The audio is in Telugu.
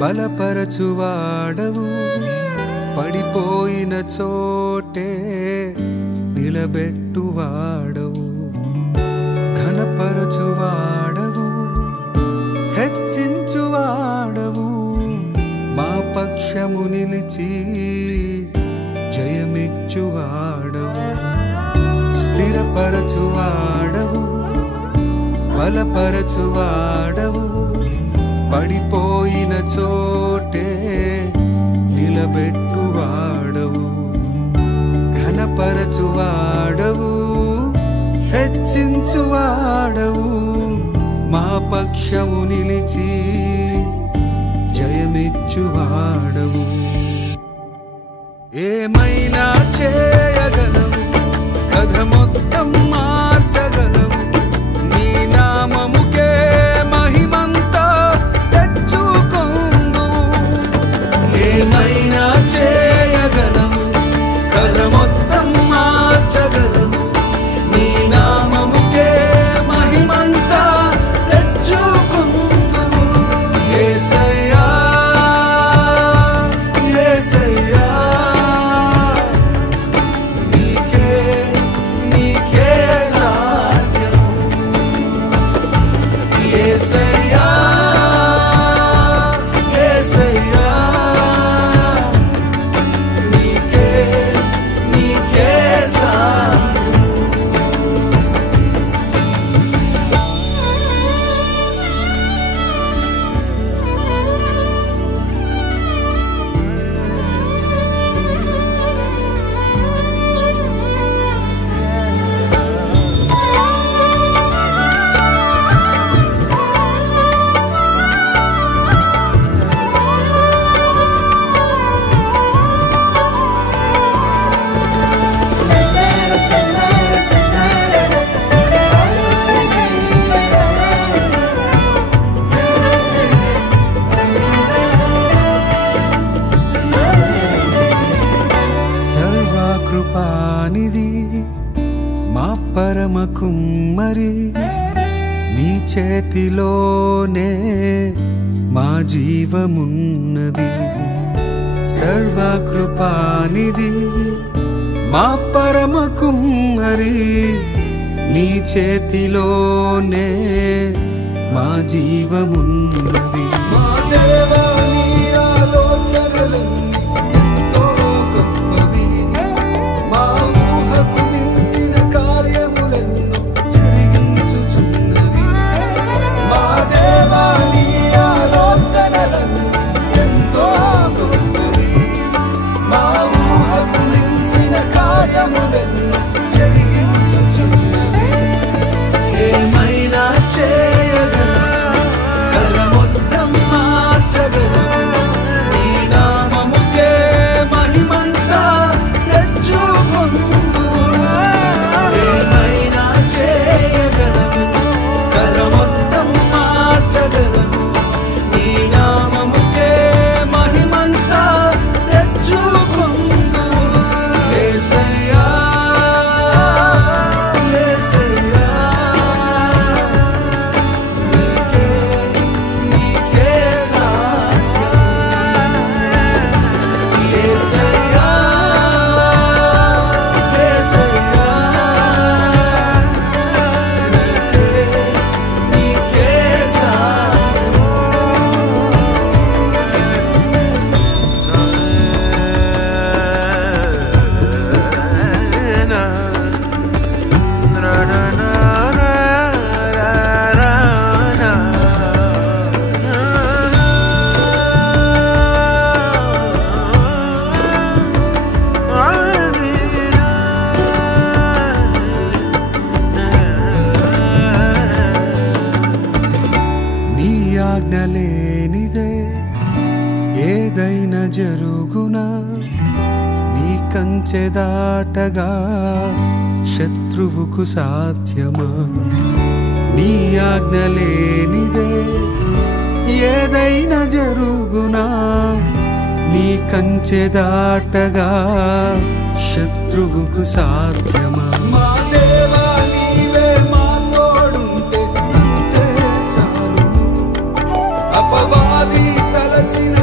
బలపరచువాడవు పడిపోయిన చోటే నిలబెట్టువాడవు ఘనపరచువాడవు హెచ్చించువాడవు మా పక్షము నిలిచి జయమిచ్చువాడవు స్థిరపరచువాడవు బలపరచువాడవు పడిపోయిన చోటే నిలబెట్టువాడవు ఘనపరచువాడవు హెచ్చించువాడవు మా పక్షము నిలిచి జయమిచ్చువాడవు ఏమైనా చేయగలవు కథ మొత్తం మార్చగలవు నీ నామముకే మహిమంతా తెచ్చుకొందు ఏమైనా చేయగలవు కథ మొత్తం మార్చగలవు నీ నామముకే మహిమంతా తెచ్చుకొందు యేసయ్యా యేసయ్యా కృపానిధి మా పరమ కుమ్మరి నీ చేతిలోనే మా జీవమున్నది సర్వకృపానిధి మా పరమ కుమ్మరి నీ చేతిలోనే మా జీవమున్నది మా దేవా నీ ఆలోచనలన్నీ ఆజ్ఞలేనిదే ఏదైనా జరుగునా నీ కంచె దాటగా శత్రువుకు సాధ్యమా నీ ఆజ్ఞలేనిదే ఏదైనా జరుగునా నీ కంచె దాటగా శత్రువుకు సాధ్యమా మా దేవా నీవే మా తోడుంటే చాలు అపవాది తల పిలిచిన